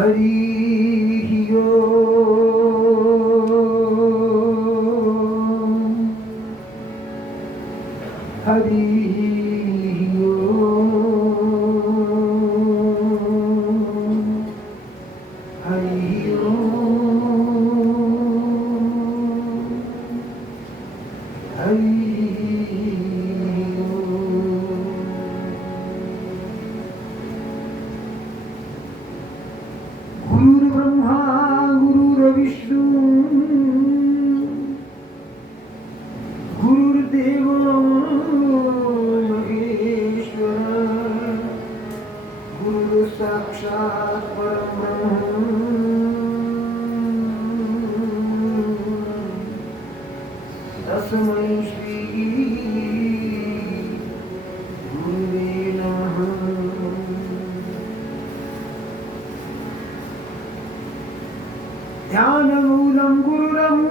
हरि ओम हरि ओम हरि ओम हरि गुरुर्ब्रह्मा गुरुर्विष्णु गुरुर्देवो महेश्वर गुरुः साक्षात् परब्रह्म तस्मै श्री गुरुवे नमः। ध्यानमूलं गुरुरमूर्ति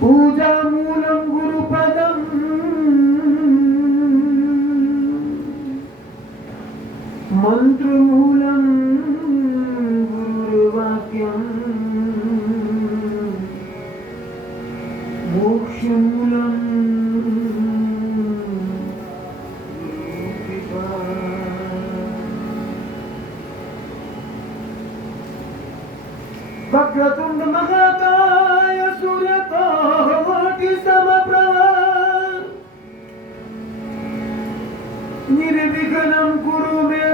पूजामूलं गुरुपदम् मन्त्रमूलं गुरुर्वाक्यम् मोक्षमूलं वक्रतुंड महाकाय सूर्यकोटि समप्रभ निर्विघ्नं कुरु मे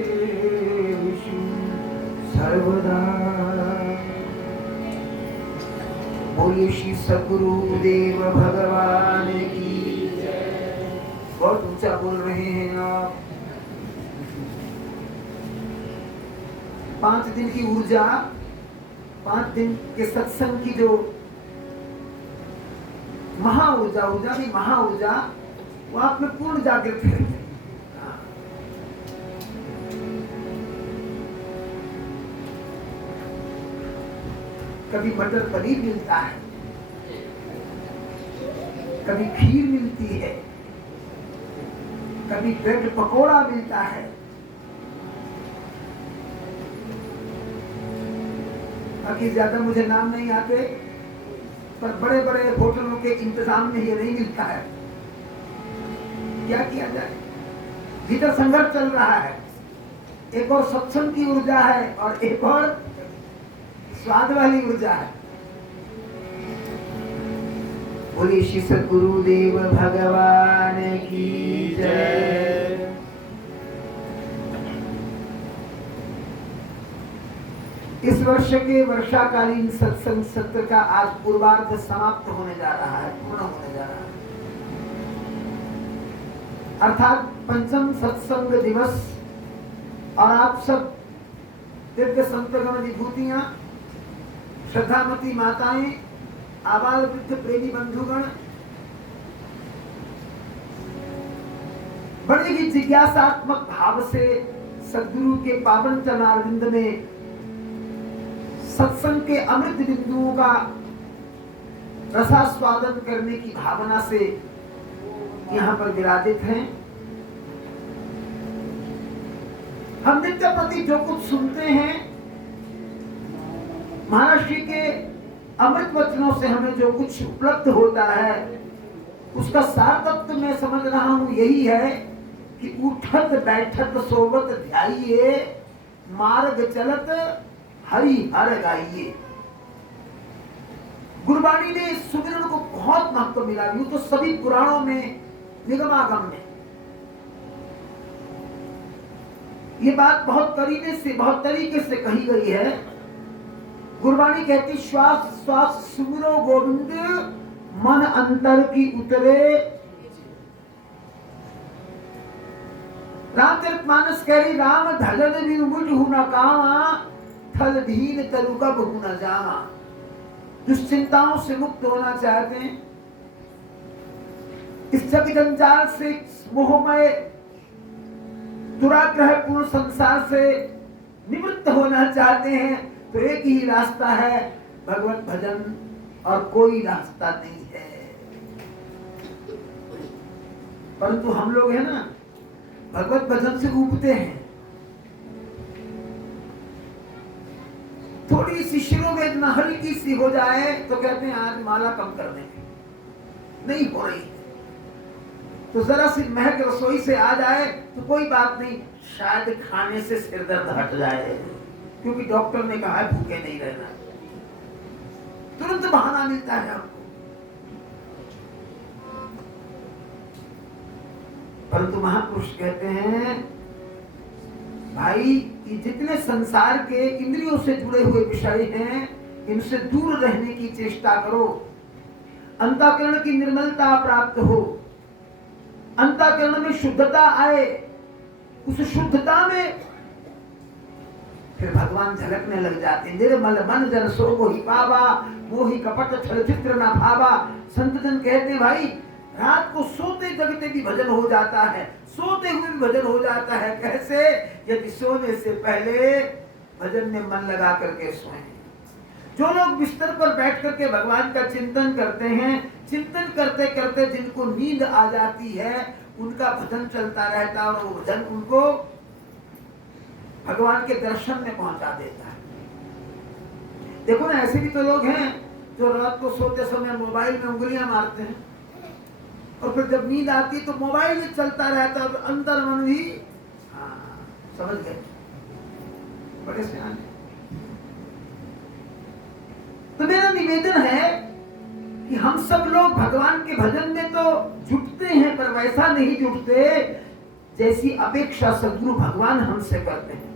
सर्वकार्येषु सर्वदा। बोलिए श्री सद्गुरुदेव भगवान की। बहुत ऊंचा बोल रहे हैं आप। 5 दिन की ऊर्जा, 5 दिन के सत्संग की जो महाऊर्जा, ऊर्जा की महाऊर्जा, वो आप में पूर्ण जागृत है। कभी मटर पनीर मिलता है, कभी खीर मिलती है, कभी ब्रेड पकोड़ा मिलता है, बाकी ज्यादा मुझे नाम नहीं आते, पर बड़े बड़े होटलों के इंतजाम में ये नहीं मिलता है। क्या किया जाए, भीतर संघर्ष चल रहा है। एक और सत्संग की ऊर्जा है और एक और स्वाद वाली ऊर्जा है। बोलिए श्री सद्गुरुदेव भगवान की जय। इस वर्ष के वर्षाकालीन सत्संग सत्र का आज पूर्वार्ध समाप्त होने जा रहा है, पूर्ण होने जा रहा है। अर्थात पंचम सत्संग दिवस। और आप सब दिव्य संतगण विभूतियां, श्रद्धामती माताएं, आबाल वृद्ध प्रेमी बंधुगण, बड़े ही जिज्ञासात्मक भाव से सद्गुरु के पावन चरणारविंद में सत्संग के अमृत बिंदुओं का रसास्वादन करने की भावना से यहाँ पर विराजित हैं। हम नित्य प्रति जो कुछ सुनते हैं, महाराज जी के अमृत वचनों से हमें जो कुछ उपलब्ध होता है, उसका सार तत्व मैं समझ रहा हूं यही है कि उठत बैठत सोवत ध्याइए, मार्ग चलत हरि हर गाइए। गुरबाणी ने इस सुमिरन को बहुत महत्व मिला। यूं तो सभी पुराणों में, निगमागम में ये बात बहुत करीने से, बहुत तरीके से कही गई है। गुरबाणी कहती, श्वास श्वास सुमिरो गोविंद, मन अंतर की उतरे। रामचरितमानस कह रही, राम धलन निर्मुट हूं न कामा, थल धीन तरुकब हूं न जामा। दुश्चिंताओं से मुक्त होना चाहते हैं, इस जग जंजाल से, मोहमय दुराग्रह पूर्ण संसार से निवृत्त होना चाहते हैं, तो एक ही रास्ता है, भगवत भजन, और कोई रास्ता नहीं है। परंतु हम लोग है ना, भगवत भजन से ऊबते हैं। थोड़ी सी शिरोवेदना हल्की सी हो जाए तो कहते हैं आज माला कम कर देंगे, नहीं हो रही है। तो जरा सी महक रसोई से आ जाए तो कोई बात नहीं, शायद खाने से सिर दर्द हट जाए, क्योंकि डॉक्टर ने कहा है भूखे नहीं रहना। तुरंत बहाना मिलता है आपको। परंतु महापुरुष कहते हैं भाई कि जितने संसार के इंद्रियों से जुड़े हुए विषय हैं, इनसे दूर रहने की चेष्टा करो। अंतःकरण की निर्मलता प्राप्त हो, अंतःकरण में शुद्धता आए, उस शुद्धता में फिर भगवान झलकने लग जाते। निर्मल मन जन सो मोहि पावा, मोहि कपट छल चित्र न भावा। संत जन कहते हैं भाई रात को सोते जगते भी भजन हो जाता है, सोते हुए भी भजन हो जाता है। कैसे? यदि सोने से पहले भजन में मन लगा करके सोएं। जो लोग बिस्तर पर बैठ करके भगवान का चिंतन करते हैं, चिंतन करते करते जिनको नींद आ जाती है, उनका भजन चलता रहता है और वो भजन उनको भगवान के दर्शन में पहुंचा देता है। देखो ना, ऐसे भी तो लोग हैं जो रात को सोते समय मोबाइल में उंगलियां मारते हैं और फिर जब नींद आती है तो मोबाइल में चलता रहता है, तो अंदर मन भी समझ गए, बड़े सियाने। तो मेरा निवेदन है कि हम सब लोग भगवान के भजन में तो जुटते हैं, पर वैसा नहीं जुटते जैसी अपेक्षा सद्गुरु भगवान हमसे करते हैं।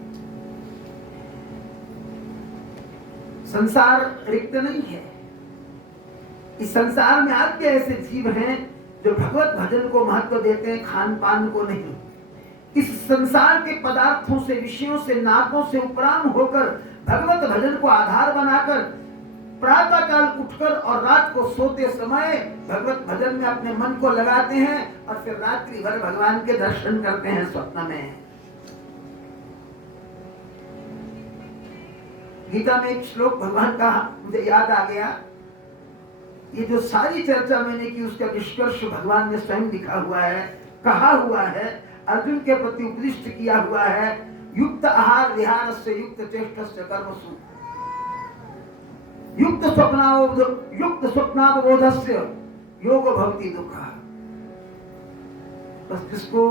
संसार रिक्त नहीं है। इस संसार में आज भी ऐसे जीव हैं जो भगवत भजन को महत्व देते हैं, खान पान को नहीं। इस संसार के पदार्थों से, विषयों से, नाकों से उपराम होकर भगवत भजन को आधार बनाकर प्रातः काल उठकर और रात को सोते समय भगवत भजन में अपने मन को लगाते हैं और फिर रात्रि भर भगवान के दर्शन करते हैं स्वप्न में। गीता में एक श्लोक भगवान का मुझे याद आ गया। ये जो सारी चर्चा मैंने की उसका निष्कर्ष भगवान ने स्वयं लिखा हुआ है, कहा हुआ है, अर्जुन के प्रति उपदिष्ट किया हुआ है। युक्त आहार विहारस्य युक्त चेष्टस्य कर्मसु युक्त स्वप्नावबोधस्य योग भवति दुःखः। बस जिसको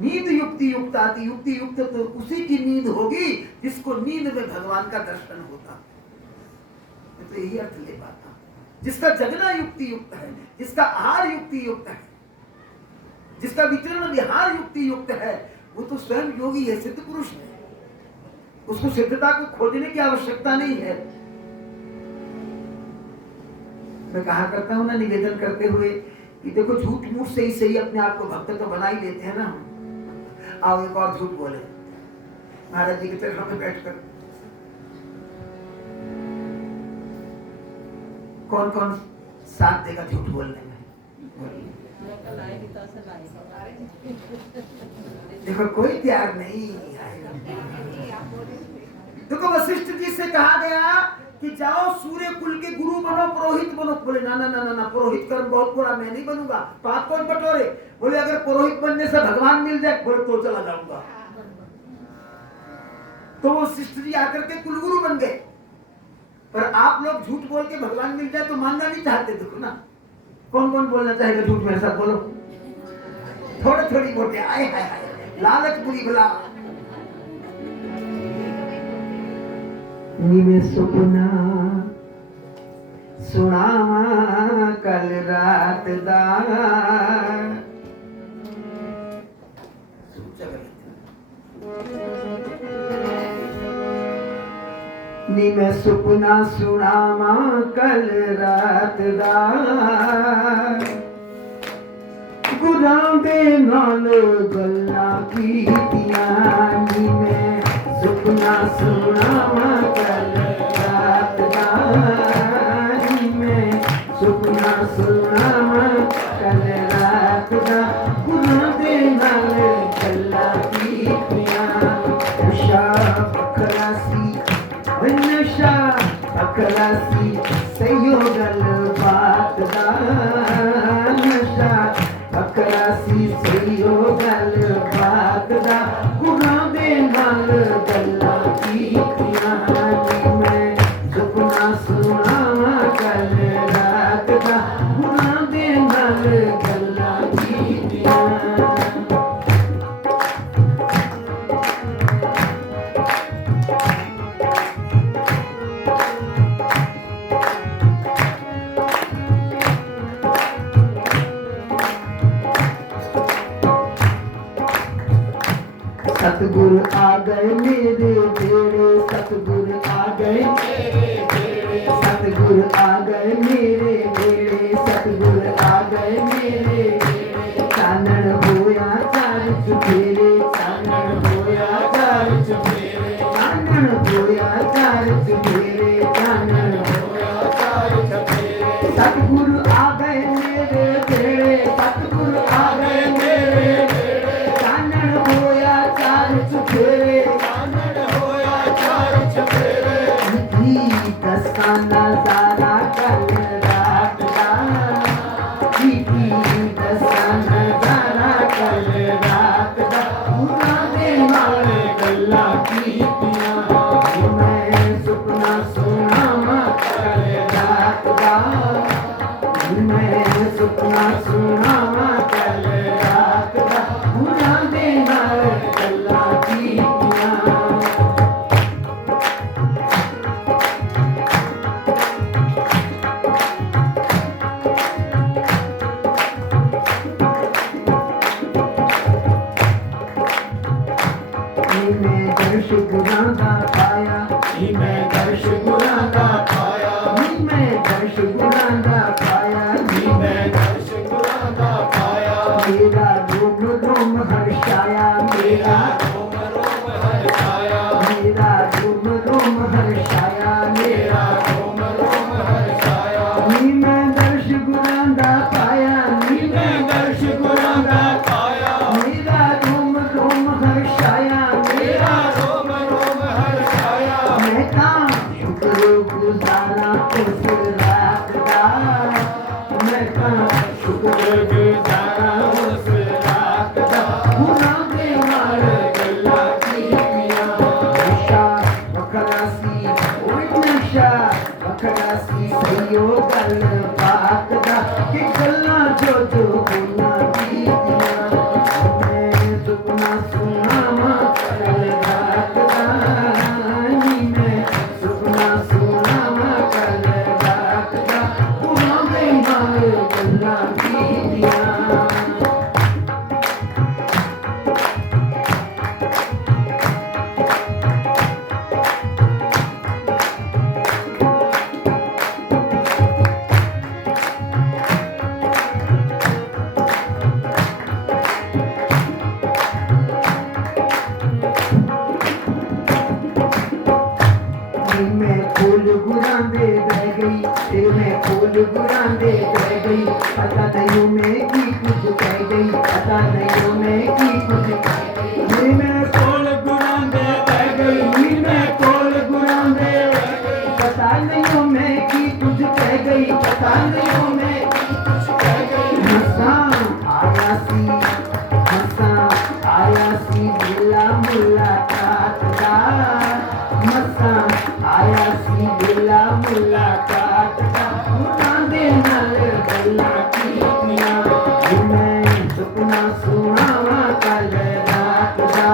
नींद युक्ति युक्त आती, युक्ति युक्त तो उसी की नींद होगी जिसको नींद में भगवान का दर्शन होता। मैं तो यही अर्थ ले पाता। जिसका जगना युक्ति युक्त है, जिसका आहार युक्ति युक्त है, जिसका विचरण विहार युक्ति युक्त है, वो तो स्वयं योगी है, सिद्ध पुरुष है। उसको सिद्धता को खोजने की आवश्यकता नहीं है। मैं कहा करता हूं ना, निवेदन करते हुए कि देखो झूठ मूठ से ही सही अपने आप को भक्त तो बना ही लेते हैं ना हम। आओ एक और झूठ बोले महाराज जी के चरणों में बैठकर। कौन कौन साथ देगा झूठ बोलने में? देखो कोई तैयार नहीं आएगा। देखो वशिष्ठ जी से कहा गया कि जाओ सूर्य कुल के गुरु बनो, पुरोहित बनो। बोले ना ना ना ना, ना पुरोहित कर्म बहुत बुरा, मैं नहीं बनूंगा। पाप कौन बटोरे? बोले अगर पुरोहित बनने से भगवान मिल जाए, बोले तो चला जाऊंगा। तो वो वशिष्ठ जी आकर के कुलगुरु बन गए। पर आप लोग झूठ बोल के भगवान मिल जाए तो मानना नहीं चाहते। देखो ना, कौन कौन बोलना चाहेगा झूठ? मेरे साथ बोलो। थोड़े थोड़ी बोलते आए हाय लालच बुरी भला। निमे सुपना सुनावा कल रात दा। निमे सुपना सुनावा कल रात दा। गुरां दे नाल गल्लां कीतियां। निमे सुपना सुनावा कल रात दा। निमे सुपना सुनावा कल रात दा। गुरां दे नाल गल्लां कीतियां। नशा बखरा सी, नशा ਨਸ਼ਾ ਬੱਕਰਾ ਸੀ ਸਈਓ ਗੱਲ ਬਾਤ ਦਾ ਗੁਰਾਂ ਦੇ ਨਾਲ ਗੱਲਾਂ ਕੀਤੀਆਂ ਨੀ ਮੈਂ ਸੁਪਨਾ ਸੁਣਾਵਾਂ ਕੱਲ ਰਾਤ ਦਾ ਗੁਰਾਂ ਦੇ ਨਾਲ ਗੱਲਾਂ ਕੀਤੀਆਂ। सतगुरु आ गए मेरे बेड़े सतगुरु आ गए मेरे बेड़े सतगुरु आ गए मेरे बेड़े सतगुरु आ गए मेरे बेड़े चानन होया चार चुफेरे चानन होया चार चुफेरे चानन होया चार चुफेरे चानन होया चार चुफेरे सतगुरु आ गए मेरे बेड़े सतगुरु आ गए मेरे बेड़े चानन होया चार चुफेरे चानन होया चार चुफेरे दसा नजारा कल रात का दसा नजारा कल रात का पूरा दे नाल गल्लां कीतियां मैं सुपना सुनावां कल रात का मैं सुपना सुनावां कल रात का पूरा दे नाल गल्लां कीतियां। मैं दर्श गुरां दा पाया मैं दर्श गुरां दा पाया मैं दर्श गुरां दा पाया मैं दर्श गुरां दा पाया मेरा रोम रोम हर्षाया मेरा रोम रोम हर्षाया मेरा रोम रोम हर्षाया मेरा रोम रोम हर्षाया मैं दर्श गुरां दा पाया मैं दर्श गुरां दा पाया मेरा रोम रोम हर्षाया मेरा रोम रोम हर्षाया मैं काम शुक्र गुजारा उस रात का मैं काम शुक्र गुजारा उस रात का गुनाह दे मार गल्लां कीतियां नशा बकरा सी ओए नशा बकरा सी सईयो गल बात दा कि गल्लां जो जो होइयां कीतियां मैं सुपना सुनावां कल रात दा नी मैं सुपना सुनावां कल रात दा गुनाह दे मार गल्लां कीतियां। मैं फूल गुरां दे बह गई ते मैं फूल गुरां दे बह गई पता नहीं मैं की कुछ कह गई पता नहीं मैं की कुछ कह गई मैं फूल गुरां दे बह गई मैं फूल गुरां दे बह गई पता नहीं मैं की कुछ कह गई पता नहीं मैं की कुछ कह गई हंसा आया सी दिला मुलाकात का मसा आया सी दिला मुलाकात का गुनाह दे नाल गल्लां कीतियां मैं सुपना सुनावां कल रात दा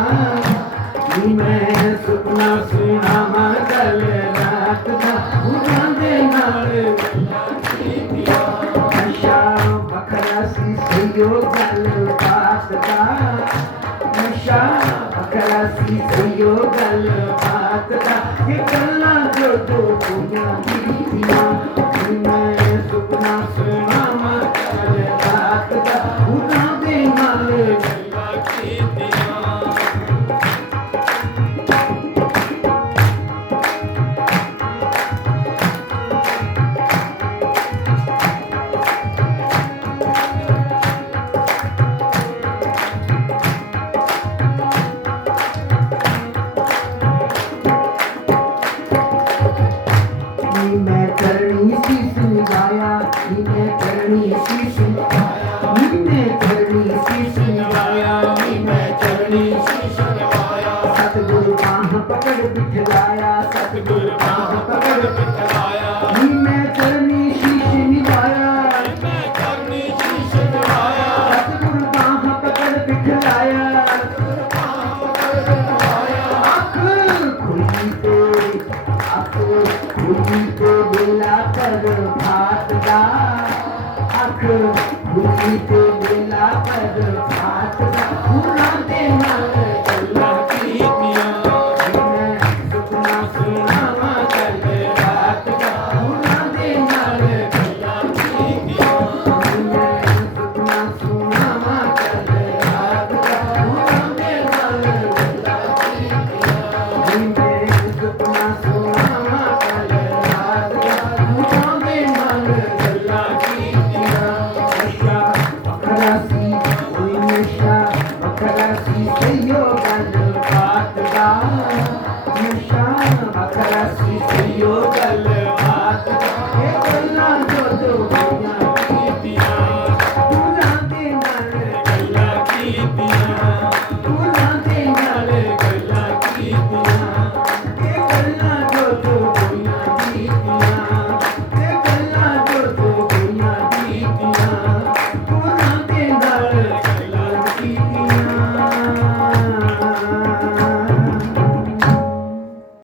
मैं सुपना सुनावां कल रात दा गुनाह दे नाल गल्लां कीतियां नशा बकरा सी सईयो गल बात दा नशा बकरा सी सईयो गल बात दा कि गल्लां जो जो होइयां कीतियां मैं सुपना सुनावां कल रात दा गुनाह दे नाल गल्लां कीतियां। शीश नवाया, नीने चरणी शीश नवाया, नीने चरणी शीश नवाया, सतगुरु बाह पकड़ बिठलाया, सतगुर बाह पकड़ बिठलाया, नीने चरणी शीश नवाया, नीने चरणी शीश नवाया, सतगुरु बाह पकड़ बिठलाया, आँख खुली तो बेला कर भात दा, आँख खुली तो